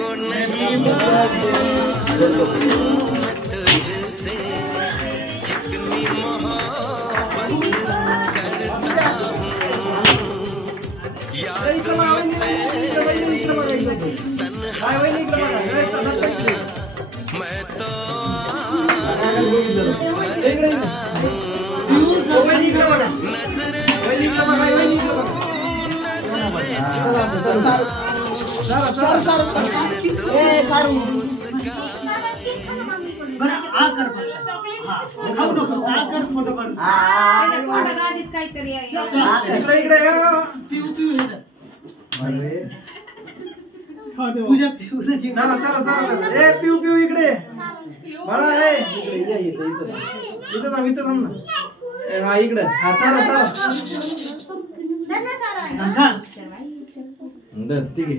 को नहीं मालूम मैं तुझसे कितनी मोहब्बत करता हूँ। याद में तेरी तन्हाई मैं तो पिऊ पिऊ इकडे बाळा आहे इथं थांब ना हा इकडे हा चला ठीक आहे